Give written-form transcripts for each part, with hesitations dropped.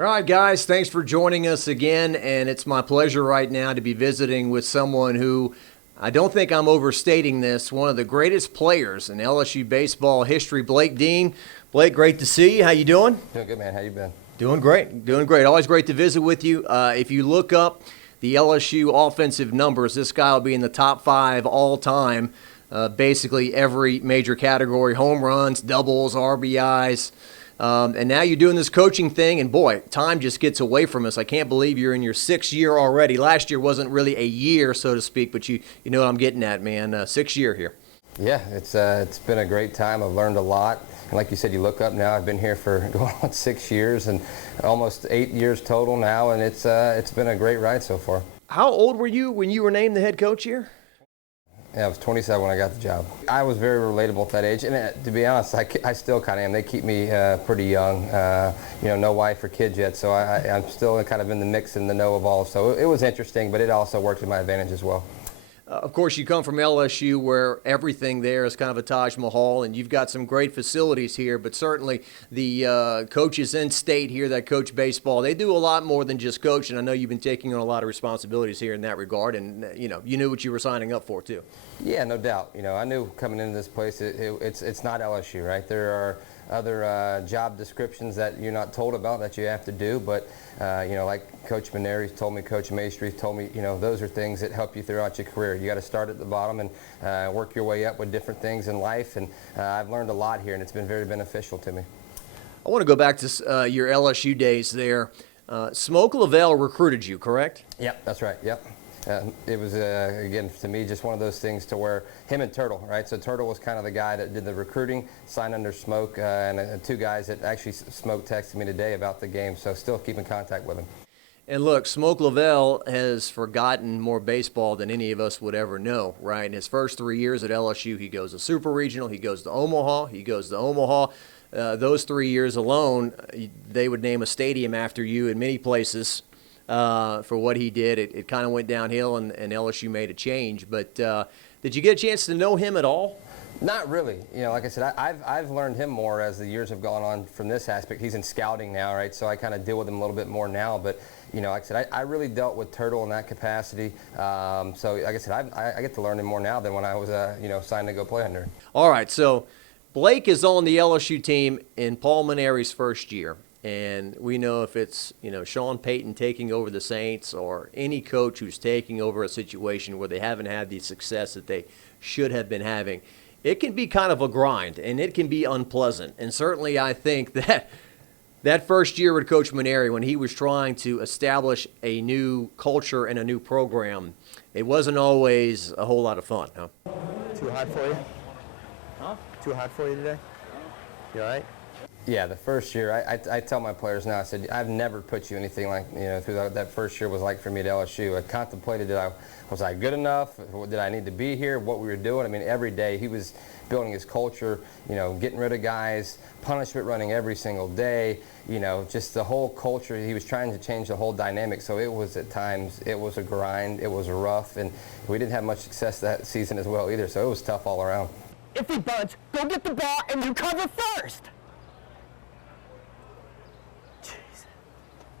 All right, guys, thanks for joining us again, and it's my pleasure right now to be visiting with someone who, I don't think I'm overstating this, one of the greatest players in LSU baseball history, Blake Dean. Blake, great to see you. How you doing? Doing good, man. How you been? Doing great. Doing great. Always great to visit with you. If you look up the LSU offensive numbers, this guy will be in the top 5 all time, basically every major category, home runs, doubles, RBIs. And now you're doing this coaching thing, and boy, time just gets away from us. I can't believe you're in your 6th year already. Last year wasn't really a year, so to speak, but you know what I'm getting at, man. 6th year here. Yeah, it's been a great time. I've learned a lot. And like you said, you look up now, I've been here for going on 6 years and almost 8 years total now, and it's been a great ride so far. How old were you when you were named the head coach here? Yeah, I was 27 when I got the job. I was very relatable at that age, and to be honest, I still kind of am. They keep me pretty young, no wife or kids yet, so I'm still kind of in the mix and the know of all. So it was interesting, but it also worked to my advantage as well. Of course, you come from LSU where everything there is kind of a Taj Mahal, and you've got some great facilities here, but certainly the coaches in state here that coach baseball, they do a lot more than just coach, and I know you've been taking on a lot of responsibilities here in that regard, and you knew what you were signing up for too. Yeah, no doubt. I knew coming into this place, it's not LSU, right? There are other job descriptions that you're not told about that you have to do, but like Coach Maneri told me, Coach Maestri told me, those are things that help you throughout your career. You got to start at the bottom and work your way up with different things in life, and I've learned a lot here, and it's been very beneficial to me. I want to go back to your LSU days there. Smoke Lavelle recruited you, correct? Yep, that's right. Yep. It was, again, to me, just one of those things to where him and Turtle, right? So Turtle was kind of the guy that did the recruiting, signed under Smoke, and 2 guys that actually Smoke texted me today about the game, so still keep in contact with him. And look, Smoke Lavelle has forgotten more baseball than any of us would ever know, right? In his first 3 years at LSU, he goes to Super Regional, he goes to Omaha, those 3 years alone, they would name a stadium after you in many places. For what he did. It kind of went downhill, and LSU made a change. But did you get a chance to know him at all? Not really. Like I said, I've learned him more as the years have gone on from this aspect. He's in scouting now, right? So I kind of deal with him a little bit more now. But, like I said, I really dealt with Turtle in that capacity. So, like I said, I get to learn him more now than when I was, signed to go play under him. All right, so Blake is on the LSU team in Paul Maneri's first year. And we know if it's, Sean Payton taking over the Saints or any coach who's taking over a situation where they haven't had the success that they should have been having, it can be kind of a grind, and it can be unpleasant. And certainly I think that first year with Coach Maneri, when he was trying to establish a new culture and a new program, it wasn't always a whole lot of fun. Huh? Too hot for you? Huh? Too hot for you today? You all right? Yeah, the first year, I tell my players now, I said, I've never put you anything like, through that first year was like for me at LSU. I contemplated, was I good enough? Did I need to be here? What we were doing? I mean, every day he was building his culture, getting rid of guys, punishment running every single day, just the whole culture. He was trying to change the whole dynamic. So it was at times, it was a grind, it was rough, and we didn't have much success that season as well either. So it was tough all around. If he bunts, go get the ball and you cover first.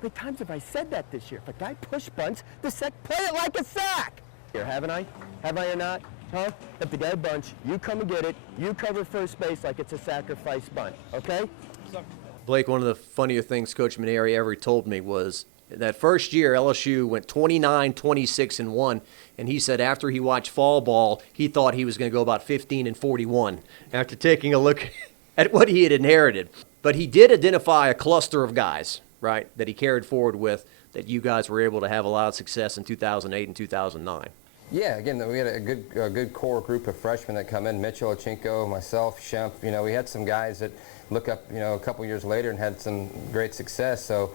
How many times have I said that this year? If a guy push bunts, the sack, play it like a sack. Here, haven't I? Have I or not? Huh? If the guy bunts, you come and get it. You cover first base like it's a sacrifice bunt, okay? Blake, one of the funnier things Coach Maneri ever told me was that first year LSU went 29, 26-1, and he said after he watched fall ball, he thought he was going to go about 15-41 after taking a look at what he had inherited. But he did identify a cluster of guys, right, that he carried forward with, that you guys were able to have a lot of success in 2008 and 2009. Yeah, again, we had a good core group of freshmen that come in, Mitchell, Achinko, myself, Shemp. We had some guys that look up, a couple years later and had some great success. So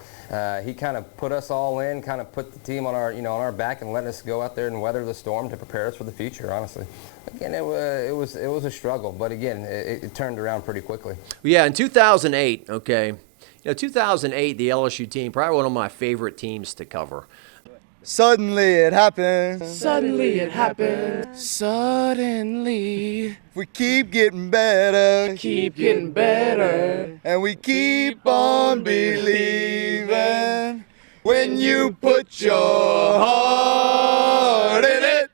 he kind of put us all in, kind of put the team on our, on our back and let us go out there and weather the storm to prepare us for the future, honestly. Again, it was a struggle, but again, it turned around pretty quickly. Yeah, in 2008, okay, 2008, the LSU team, probably one of my favorite teams to cover. Suddenly it happens. Suddenly it happened. Suddenly. We keep getting better. Keep getting better. And we keep on believing. When you put your heart in it,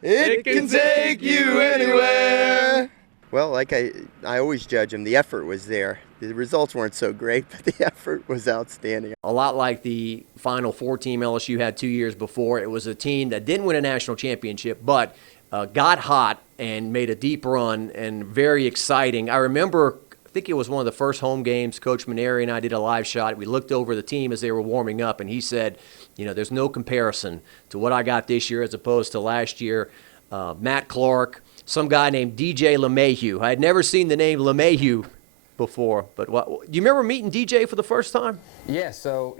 it can take you anywhere. Well, like I always judge them, the effort was there. The results weren't so great, but the effort was outstanding. A lot like the Final Four team LSU had 2 years before. It was a team that didn't win a national championship, but got hot and made a deep run and very exciting. I remember, I think it was one of the first home games, Coach Maneri and I did a live shot. We looked over the team as they were warming up, and he said, you know, there's no comparison to what I got this year as opposed to last year. Matt Clark, some guy named DJ LeMahieu. I had never seen the name LeMahieu before, but do you remember meeting DJ for the first time? Yeah, so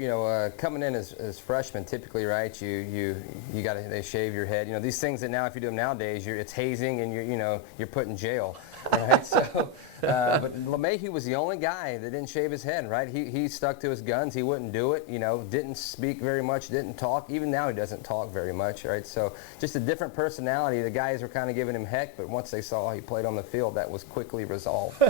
coming in as freshmen, typically, right? You they shave your head. You know, these things that now, if you do them nowadays, it's hazing and you're put in jail. Right? So, but LeMahieu was the only guy that didn't shave his head, right? He stuck to his guns. He wouldn't do it. You know, didn't speak very much, didn't talk. Even now, he doesn't talk very much, right? So, just a different personality. The guys were kind of giving him heck, but once they saw he played on the field, that was quickly resolved.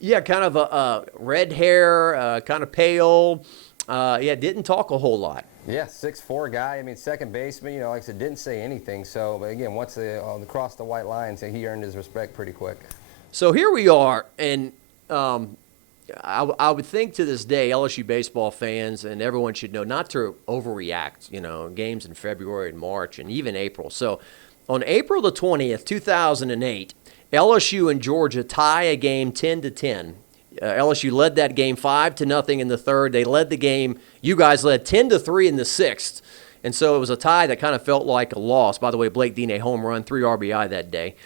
Yeah, kind of a red hair, kind of pale. Yeah, didn't talk a whole lot. Yeah, 6'4" guy. I mean, second baseman. Like I said, didn't say anything. So, but again, once they crossed the white lines, he earned his respect pretty quick. So here we are, and I would think to this day, LSU baseball fans and everyone should know not to overreact. You know, games in February and March and even April. So, on April the 20th, 2008. LSU and Georgia tie a game 10-10. LSU led that game 5-0 in the third. They led the game. You guys led 10-3 in the sixth. And so it was a tie that kind of felt like a loss. By the way, Blake Dean, a home run, 3 RBI that day.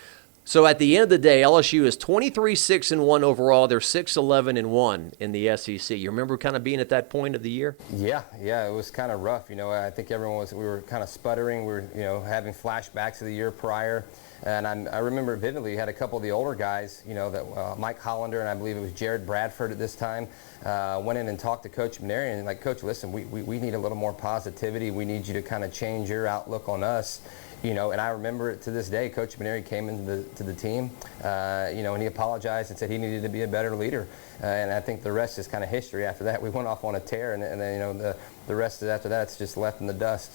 So at the end of the day, LSU is 23-6-1 overall. They're 6-11-1 in the SEC. You remember kind of being at that point of the year? Yeah, it was kind of rough. You know, I think we were kind of sputtering. We were, having flashbacks of the year prior. And I remember vividly, had a couple of the older guys, that Mike Hollander and I believe it was Jared Bradford at this time, went in and talked to Coach Maneri and like, Coach, listen, we need a little more positivity. We need you to kind of change your outlook on us. And I remember it to this day. Coach Maneri came into the team, and he apologized and said he needed to be a better leader. And I think the rest is kind of history after that. We went off on a tear, and then, the rest after that's just left in the dust.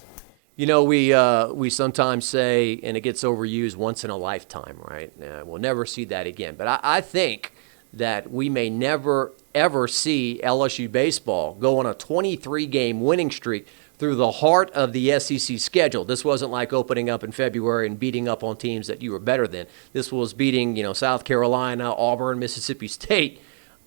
You know, we sometimes say, and it gets overused, once in a lifetime, right? We'll never see that again. But I think that we may never, ever see LSU baseball go on a 23-game winning streak through the heart of the SEC schedule. This wasn't like opening up in February and beating up on teams that you were better than. This was beating, South Carolina, Auburn, Mississippi State.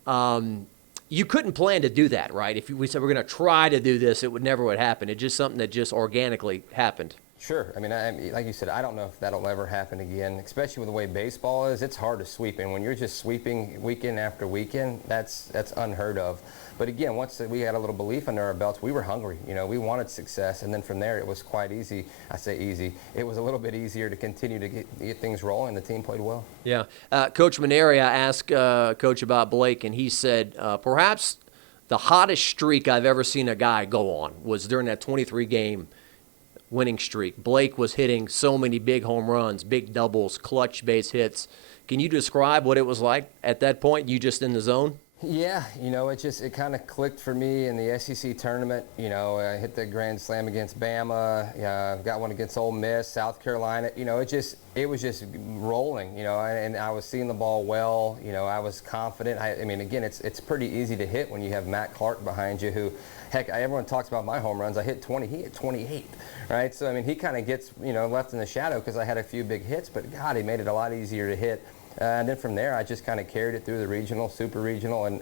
You couldn't plan to do that, right? If we said we're going to try to do this, it never would happen. It's just something that just organically happened. Sure. I mean, like you said, I don't know if that'll ever happen again, especially with the way baseball is. It's hard to sweep. And when you're just sweeping weekend after weekend, that's unheard of. But again, once we had a little belief under our belts, we were hungry. We wanted success. And then from there, it was quite easy. I say easy. It was a little bit easier to continue to get things rolling. The team played well. Yeah. Coach Maneri, I asked Coach about Blake, and he said perhaps the hottest streak I've ever seen a guy go on was during that 23-game winning streak. Blake was hitting so many big home runs, big doubles, clutch base hits. Can you describe what it was like at that point? You just in the zone? Yeah, it kind of clicked for me in the SEC tournament. I hit the grand slam against Bama, got one against Ole Miss, South Carolina. It was just rolling, and I was seeing the ball well. I was confident. I mean, again, it's pretty easy to hit when you have Matt Clark behind you who, heck, everyone talks about my home runs. I hit 20, he hit 28, right? So, I mean, he kind of gets, left in the shadow because I had a few big hits, but God, he made it a lot easier to hit. And then from there, I just kind of carried it through the regional, super regional, and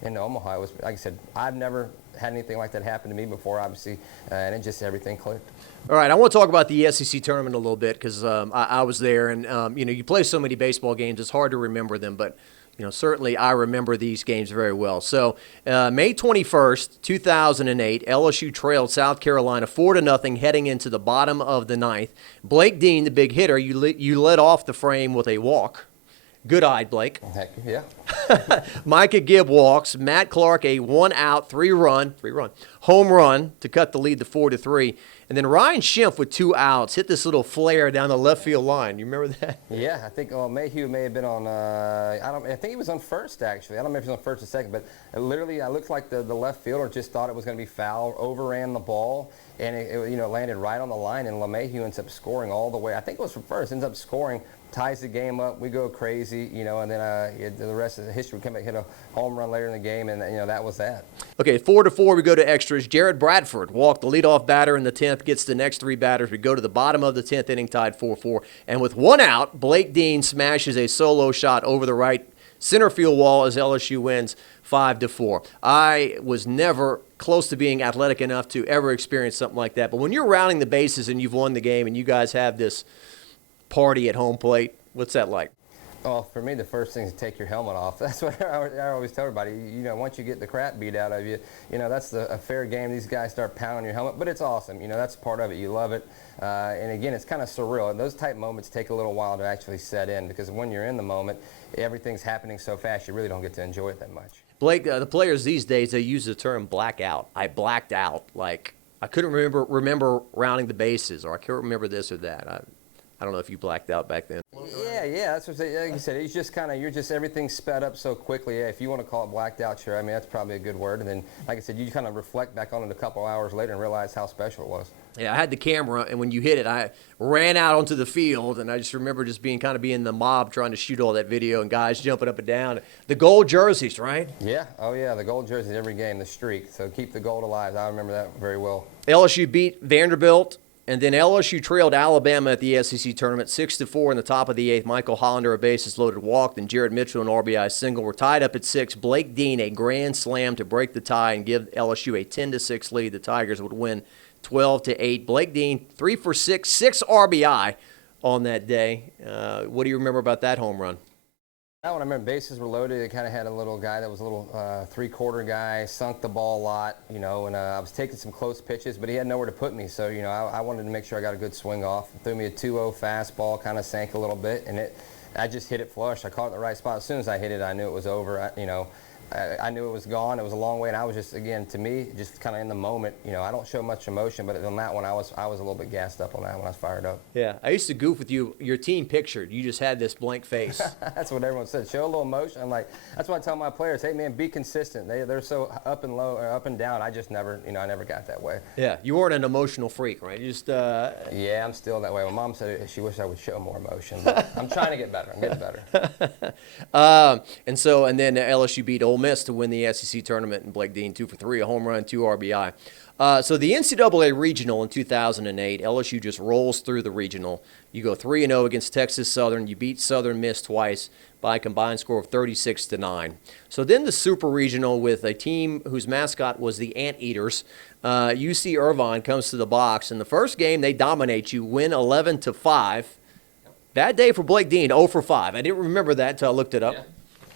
into Omaha. It was, like I said, I've never had anything like that happen to me before, obviously, and it just everything clicked. All right, I want to talk about the SEC tournament a little bit because I was there, and you play so many baseball games, it's hard to remember them, but certainly I remember these games very well. So May 21st, 2008, LSU trailed South Carolina 4-0 heading into the bottom of the ninth. Blake Dean, the big hitter, you led off the frame with a walk. Good-eyed, Blake. Heck, yeah. Micah Gibb walks. Matt Clark a 1-out, three-run home run to cut the lead to 4-3. And then Ryan Schimpf with 2 outs hit this little flare down the left field line. You remember that? Yeah, I think Mayhew may have been on. I think he was on first actually. I don't know if he was on first or second, but literally, I looked like the left fielder just thought it was going to be foul, overran the ball, and it landed right on the line. And LeMahieu ends up scoring all the way. I think it was from first. Ends up scoring, ties the game up. We go crazy, and then the rest of the history. We come back, hit a home run later in the game, and that was that. Okay, 4-4. We go to extras. Jared Bradford walked the leadoff batter in the 10th. Gets the next 3 batters. We go to the bottom of the 10th inning, tied 4-4. And with 1 out, Blake Dean smashes a solo shot over the right center field wall as LSU wins 5-4. I was never close to being athletic enough to ever experience something like that. But when you're rounding the bases and you've won the game and you guys have this party at home plate, what's that like? Well, for me, the first thing is to take your helmet off. That's what I always tell everybody. Once you get the crap beat out of you, that's a fair game. These guys start pounding your helmet, but it's awesome. That's part of it. You love it. And again, it's kind of surreal. And those type moments take a little while to actually set in because when you're in the moment, everything's happening so fast, you really don't get to enjoy it that much. Blake, the players these days, they use the term blackout. I blacked out. Like, I couldn't remember rounding the bases, or I can't remember this or that. I don't know if you blacked out back then. Yeah, that's what like you said. It's just everything's sped up so quickly. Yeah, if you want to call it blacked out, sure. I mean, that's probably a good word. And then, like I said, you kind of reflect back on it a couple hours later and realize how special it was. Yeah, I had the camera, and when you hit it, I ran out onto the field, and I just remember just being the mob trying to shoot all that video and guys jumping up and down. The gold jerseys, right? Yeah, oh yeah, the gold jerseys every game, the streak. So keep the gold alive. I remember that very well. LSU beat Vanderbilt. And then LSU trailed Alabama at the SEC tournament 6-4 in the top of the 8th. Michael Hollander a bases-loaded walk. Then Jared Mitchell an RBI single. We're tied up at 6. Blake Dean a grand slam to break the tie and give LSU a 10-6 lead. The Tigers would win 12-8. Blake Dean 3 for 6, 6 RBI on that day. What do you remember about that home run? When I remember bases were loaded, it kind of had a little guy that was a little three-quarter guy, sunk the ball a lot, and I was taking some close pitches, but he had nowhere to put me, so, I wanted to make sure I got a good swing off. Threw me a 2-0 fastball, kind of sank a little bit, and I just hit it flush. I caught it in the right spot. As soon as I hit it, I knew it was over. I knew it was gone. It was a long way, and I was just, again, to me, just kind of in the moment. I don't show much emotion, but on that one, I was a little bit gassed up on that when I was fired up. Yeah, I used to goof with you. Your team pictured. You just had this blank face. That's what everyone said. Show a little emotion. I'm like, that's why I tell my players, hey man, be consistent. They're so up and low, or up and down. I just never, I never got that way. Yeah, you weren't an emotional freak, right? You just. Yeah, I'm still that way. My mom said she wished I would show more emotion. But I'm trying to get better. I'm getting better. And then LSU beat Ole Miss to win the SEC tournament, and Blake Dean 2 for 3, a home run, 2 RBI. So the NCAA regional in 2008, LSU just rolls through the regional. You go 3-0 against Texas Southern. You beat Southern Miss twice by a combined score of 36-9. So then the super regional with a team whose mascot was the Anteaters. UC Irvine comes to the box. In the first game, they dominate you, win 11-5. Bad day for Blake Dean, 0 for 5. I didn't remember that until I looked it up. Yeah.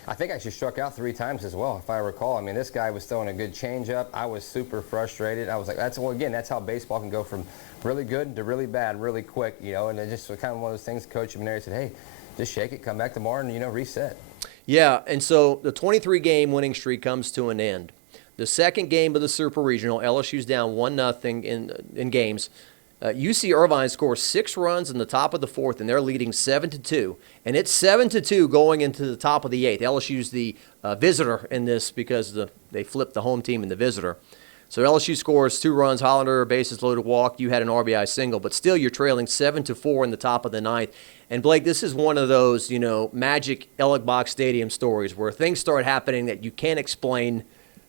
I think I actually struck out 3 times as well, if I recall. I mean, this guy was throwing a good changeup. I was super frustrated. I was like, that's how baseball can go from really good to really bad really quick, and it just was kind of one of those things. Coach Maneri said, hey, just shake it, come back tomorrow, and, reset. Yeah, and so the 23-game winning streak comes to an end. The second game of the Super Regional, LSU's down 1-0 in games. UC Irvine scores 6 runs in the top of the 4th, and they're leading 7-2. And it's 7-2 going into the top of the 8th. LSU's the visitor in this because they flipped the home team and the visitor. So LSU scores 2 runs, Hollander, bases loaded walk. You had an RBI single, but still you're trailing 7-4 in the top of the 9th. And Blake, this is one of those, magic Ellick Box Stadium stories where things start happening that you can't explain,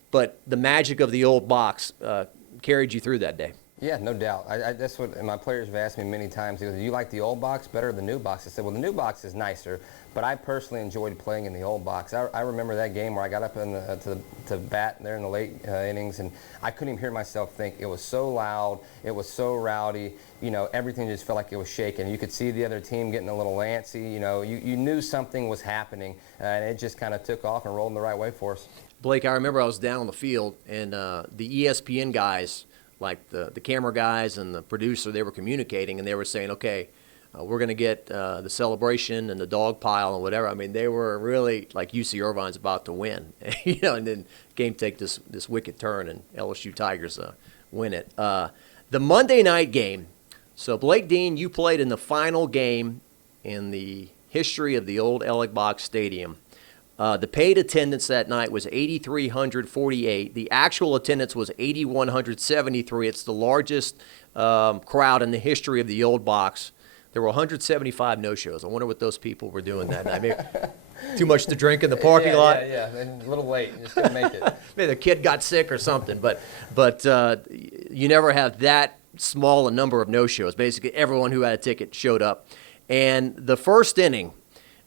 but the magic of the old box carried you through that day. Yeah, no doubt. That's what my players have asked me many times. They go, do you like the old box better or the new box? I said, well, the new box is nicer, but I personally enjoyed playing in the old box. I remember that game where I got up to bat there in the late innings, and I couldn't even hear myself think. It was so loud. It was so rowdy. Everything just felt like it was shaking. You could see the other team getting a little antsy. You knew something was happening, and it just kind of took off and rolled in the right way for us. Blake, I remember I was down on the field, and the ESPN guys, like the camera guys and the producer, they were communicating, and they were saying, okay, we're going to get the celebration and the dog pile and whatever. I mean, they were really like UC Irvine's about to win, and then game take this wicked turn and LSU Tigers win it. The Monday night game. So Blake Dean, you played in the final game in the history of the old Ellick Box Stadium. The paid attendance that night was 8,348. The actual attendance was 8,173. It's the largest crowd in the history of the old box. There were 175 no-shows. I wonder what those people were doing that night. Maybe too much to drink in the parking lot. Yeah, and a little late. Just couldn't make it. Maybe the kid got sick or something. But you never have that small a number of no-shows. Basically, everyone who had a ticket showed up. And the first inning,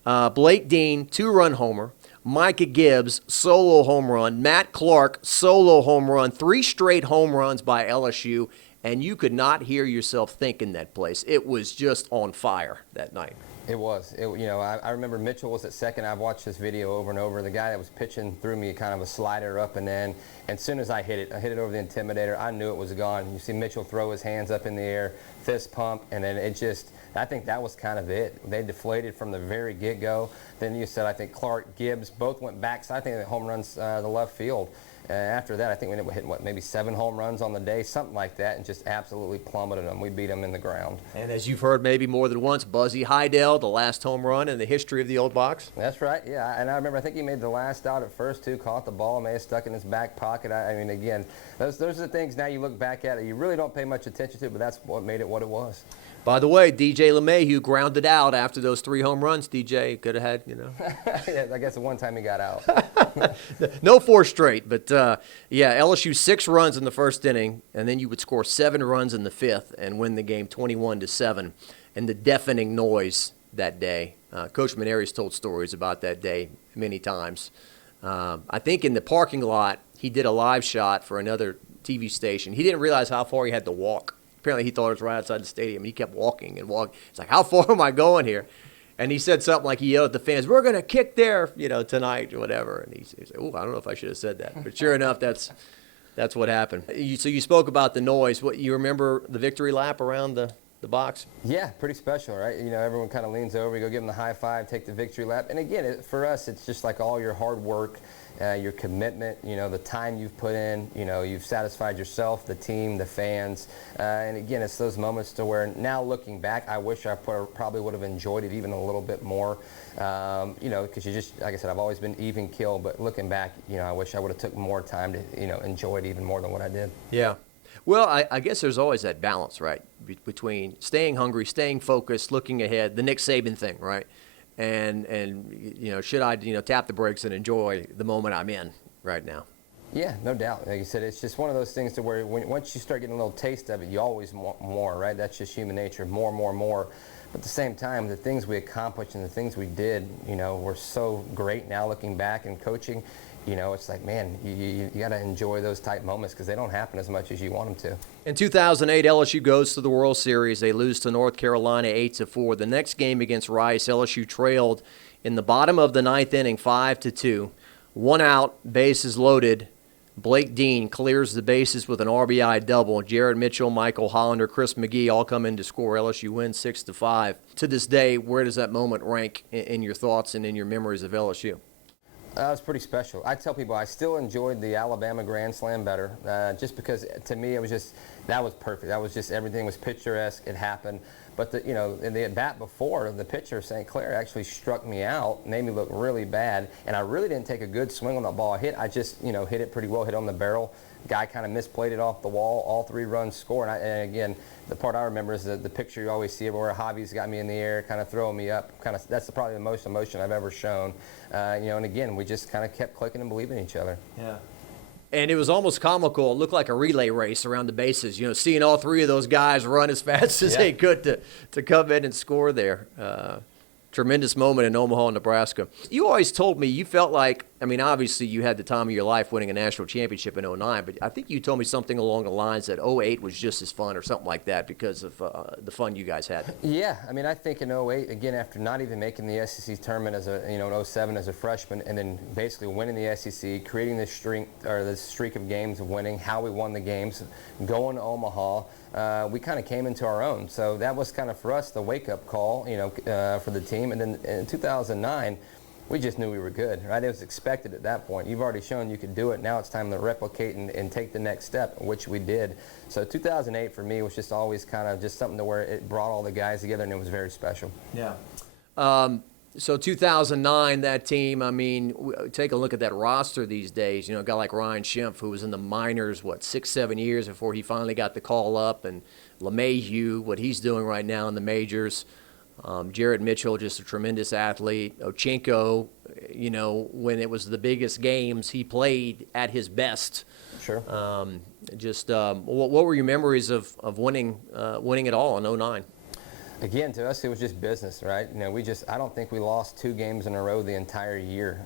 Blake Dean, 2-run homer. Micah Gibbs, solo home run. Matt Clark, solo home run. 3 straight home runs by LSU. And you could not hear yourself think in that place. It was just on fire that night. It was. I remember Mitchell was at second. I've watched this video over and over. The guy that was pitching threw me kind of a slider up and in. And as soon as I hit it over the Intimidator. I knew it was gone. You see Mitchell throw his hands up in the air, fist pump, and then it just, I think that was kind of it. They deflated from the very get-go. Then you said, I think Clark, Gibbs, both went back. So I think the home runs the left field. After that, I think we ended up hitting, maybe 7 home runs on the day, something like that, and just absolutely plummeted them. We beat them in the ground. And as you've heard maybe more than once, Buzzy Heidel, the last home run in the history of the old box. That's right, yeah. And I remember, I think he made the last out at first, too, caught the ball, may have stuck in his back pocket. I mean, again, those are the things now you look back at it, you really don't pay much attention to, but that's what made it what it was. By the way, DJ LeMahieu grounded out after those 3 home runs. DJ could have had, Yeah, I guess the one time he got out. No 4 straight, but LSU 6 runs in the first inning, and then you would score 7 runs in the 5th and win the game 21-7. And the deafening noise that day. Coach Mainieri's told stories about that day many times. I think in the parking lot, he did a live shot for another TV station. He didn't realize how far he had to walk. Apparently he thought it was right outside the stadium. He kept walking and walking. It's like, how far am I going here? And he said something like he yelled at the fans, "We're going to kick there, tonight," or whatever. And he said, "Oh, I don't know if I should have said that." But sure enough, that's what happened. So you spoke about the noise. What, you remember the victory lap around the box? Yeah, pretty special, right? Everyone kind of leans over, you go give them the high five, take the victory lap. And again, for us, it's just like all your hard work, your commitment, the time you've put in, you've satisfied yourself, the team, the fans. And again, it's those moments to where now looking back, I wish I probably would have enjoyed it even a little bit more. Because you just, like I said, I've always been even keel, but looking back, I wish I would have took more time to, enjoy it even more than what I did. Yeah. Well, I guess there's always that balance, right, between staying hungry, staying focused, looking ahead, the Nick Saban thing, right? And should I, tap the brakes and enjoy the moment I'm in right now? Yeah, no doubt. Like you said, it's just one of those things to where once you start getting a little taste of it, you always want more, right? That's just human nature, more. But at the same time, the things we accomplished and the things we did, were so great now looking back and coaching. It's like, man, you got to enjoy those type moments because they don't happen as much as you want them to. In 2008, LSU goes to the World Series. They lose to North Carolina 8-4. The next game against Rice, LSU trailed in the bottom of the 9th inning 5-2. 1 out, bases loaded. Blake Dean clears the bases with an RBI double. Jared Mitchell, Michael Hollander, Chris McGee all come in to score. LSU wins 6-5. To this day, where does that moment rank in your thoughts and in your memories of LSU? That was pretty special. I tell people I still enjoyed the Alabama Grand Slam better, just because to me it was just, that was perfect. That was just, everything was picturesque. It happened. But in the at-bat before, the pitcher, St. Clair, actually struck me out, made me look really bad, and I really didn't take a good swing on that ball. I just, hit it pretty well, hit on the barrel. Guy kind of misplayed it off the wall. All 3 runs score. And again, the part I remember is the picture you always see where Javi's got me in the air, kind of throwing me up. That's probably the most emotion I've ever shown. And again, we just kind of kept clicking and believing in each other. Yeah. And it was almost comical. It looked like a relay race around the bases. Seeing all 3 of those guys run as fast as they could to come in and score there. Tremendous moment in Omaha, Nebraska. You always told me you felt like, obviously you had the time of your life winning a national championship in 2009, but I think you told me something along the lines that 2008 was just as fun or something like that because of the fun you guys had. Yeah, I think in 2008, again, after not even making the SEC tournament as in 2007 as a freshman, and then basically winning the SEC, creating this streak of games of winning, how we won the games, going to Omaha, we kind of came into our own. So that was kind of for us the wake-up call, for the team. And then in 2009, we just knew we were good, right? It was expected at that point. You've already shown you could do it. Now it's time to replicate and take the next step, which we did. So 2008 for me was just always kind of just something to where it brought all the guys together, and it was very special. Yeah. So 2009, that team, I mean, take a look at that roster these days. A guy like Ryan Schimpf, who was in the minors, 6-7 years before he finally got the call up, and LeMahieu, what he's doing right now in the majors. Jared Mitchell, just a tremendous athlete. Ochenko, when it was the biggest games, he played at his best. Sure. What were your memories of winning it all in 2009? Again, to us, it was just business, right? I don't think we lost 2 games in a row the entire year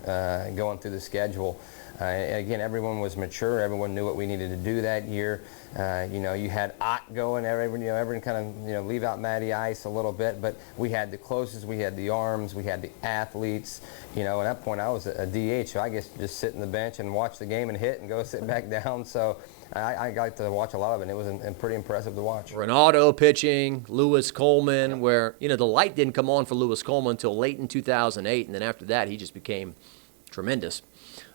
going through the schedule. Again, everyone was mature. Everyone knew what we needed to do that year. You had Ott going. Everyone kind of, leave out Matty Ice a little bit, but we had the closest, we had the arms, we had the athletes. At that point, I was a DH, so I guess just sit in the bench and watch the game and hit and go sit back down. So I got to watch a lot of it, and it was pretty impressive to watch. Renato pitching, Lewis Coleman, where, the light didn't come on for Lewis Coleman until late in 2008, and then after that, he just became tremendous.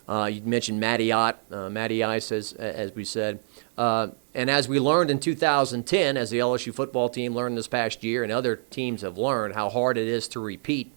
You mentioned Matty Ott, Matty Ice, as we said. And as we learned in 2010, as the LSU football team learned this past year, and other teams have learned how hard it is to repeat.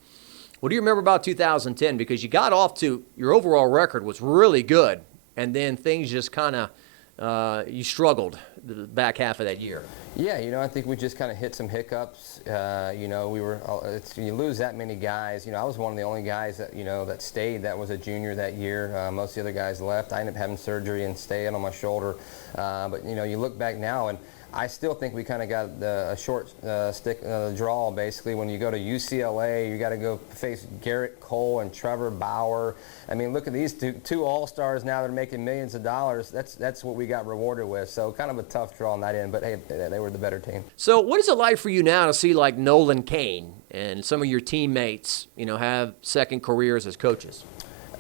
What do you remember about 2010? Because you got off to, your overall record was really good, and then things just kind of, you struggled the back half of that year. Yeah, I think we just kind of hit some hiccups. You lose that many guys. I was one of the only guys that, that stayed. That was a junior that year. Most of the other guys left. I ended up having surgery and staying on my shoulder. But, you look back now, and I still think we kind of got a short stick draw, basically. When you go to UCLA, you got to go face Garrett Cole and Trevor Bauer. I mean, look at these two all-stars now that are making millions of dollars. That's what we got rewarded with. So kind of a tough draw on that end, but hey, they were the better team. So what is it like for you now to see like Nolan Cain and some of your teammates, have second careers as coaches?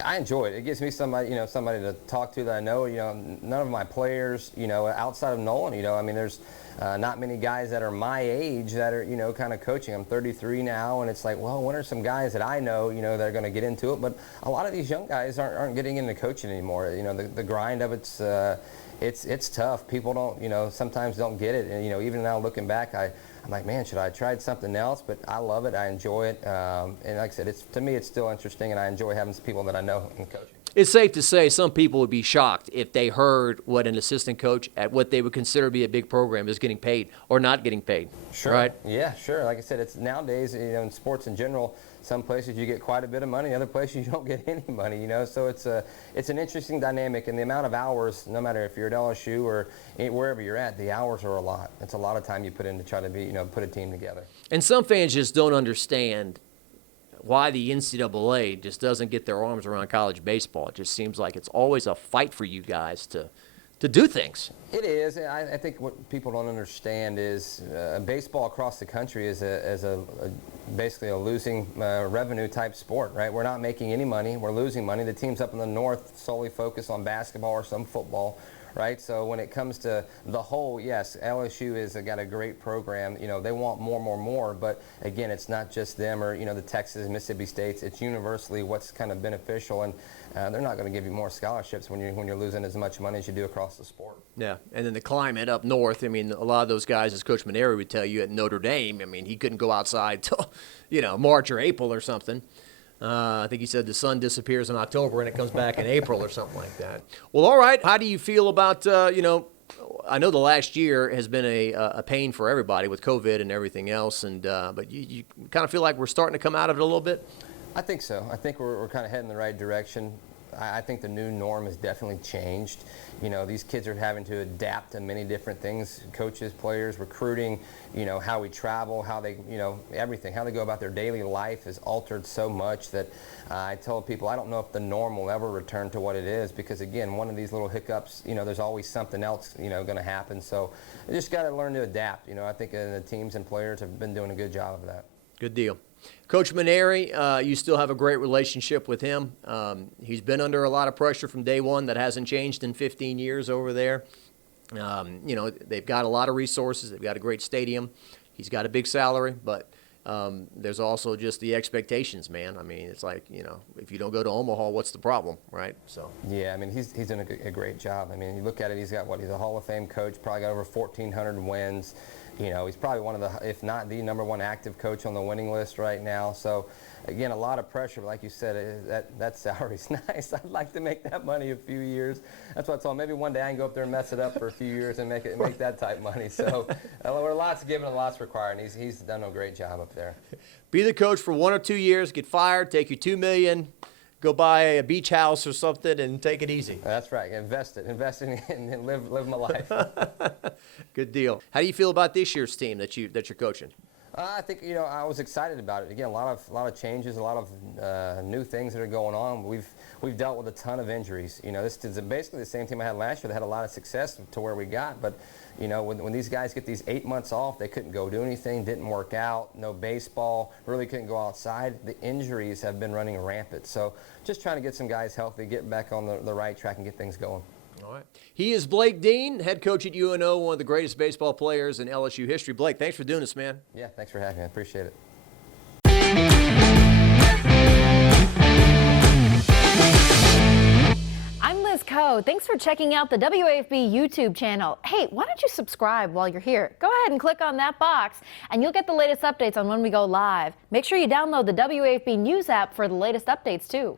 I enjoy it. It gives me somebody to talk to that I know. None of my players, outside of Nolan, there's not many guys that are my age that are, kind of coaching. I'm 33 now, and it's like, well, what are some guys that I know, that are going to get into it? But a lot of these young guys aren't getting into coaching anymore. The grind of it's tough. People don't, sometimes don't get it. And, even now looking back, I'm like, man, should I have tried something else? But I love it. I enjoy it. And like I said, to me, it's still interesting, and I enjoy having some people that I know in coaching. It's safe to say some people would be shocked if they heard what an assistant coach at what they would consider to be a big program is getting paid or not getting paid. Sure. Right? Yeah, sure. Like I said, it's nowadays, in sports in general, some places you get quite a bit of money, other places you don't get any money, So it's an interesting dynamic, and the amount of hours, no matter if you're at LSU or wherever you're at, the hours are a lot. It's a lot of time you put in to try to put a team together. And some fans just don't understand why the NCAA just doesn't get their arms around college baseball. It just seems like it's always a fight for you guys to do things. It is. I think what people don't understand is baseball across the country is basically a losing revenue type sport, right? We're not making any money. We're losing money. The teams up in the north solely focus on basketball or some football, right? So when it comes to the whole, yes, LSU has got a great program. They want more. But again, it's not just them or the Texas and Mississippi States. It's universally what's kind of beneficial, and they're not going to give you more scholarships when you're losing as much money as you do across the sport. Yeah, and then the climate up north. I mean, a lot of those guys, as Coach Maneri would tell you at Notre Dame, I mean, he couldn't go outside till March or April or something. I think he said the sun disappears in October and it comes back in April or something like that. Well, all right. How do you feel about, I know the last year has been a pain for everybody with COVID and everything else, and but you kind of feel like we're starting to come out of it a little bit? I think so. I think we're kind of heading in the right direction. I think the new norm has definitely changed. These kids are having to adapt to many different things, coaches, players, recruiting, how we travel, how they, everything, how they go about their daily life is altered so much that I told people I don't know if the norm will ever return to what it is, because again, one of these little hiccups, there's always something else, going to happen. So I just got to learn to adapt. I think the teams and players have been doing a good job of that. Good deal. Coach Maneri, you still have a great relationship with him. He's been under a lot of pressure from day one. That hasn't changed in 15 years over there. You know, they've got a lot of resources. They've got a great stadium. He's got a big salary, but there's also just the expectations, man. I mean, it's like, you know, if you don't go to Omaha, what's the problem, right? So. Yeah, I mean, he's done a great job. I mean, you look at it, he's got what? He's a Hall of Fame coach, probably got over 1,400 wins. You know, he's probably one of the, if not the #1 active coach on the winning list right now. So, again, a lot of pressure. But like you said, that salary's nice. I'd like to make that money a few years. That's what I told him. Maybe one day I can go up there and mess it up for a few years and make that type money. So, we're lots given and lots required. And he's done a great job up there. Be the coach for 1 or 2 years, get fired, take you $2 million, go buy a beach house or something, and take it easy. That's right. Invest in and live my life. Good deal. How do you feel about this year's team that you're coaching? I think, you know, I was excited about it. Again, a lot of changes, a lot of new things that are going on. We've dealt with a ton of injuries. You know, this is basically the same team I had last year. They had a lot of success to where we got, but you know, when these guys get these 8 months off, they couldn't go do anything, didn't work out, no baseball, really couldn't go outside. The injuries have been running rampant. So just trying to get some guys healthy, get back on the right track and get things going. All right. He is Blake Dean, head coach at UNO, one of the greatest baseball players in LSU history. Blake, thanks for doing this, man. Yeah, thanks for having me. I appreciate it. I'm Liz Coe. Thanks for checking out the WAFB YouTube channel. Hey, why don't you subscribe while you're here? Go ahead and click on that box, and you'll get the latest updates on when we go live. Make sure you download the WAFB News app for the latest updates, too.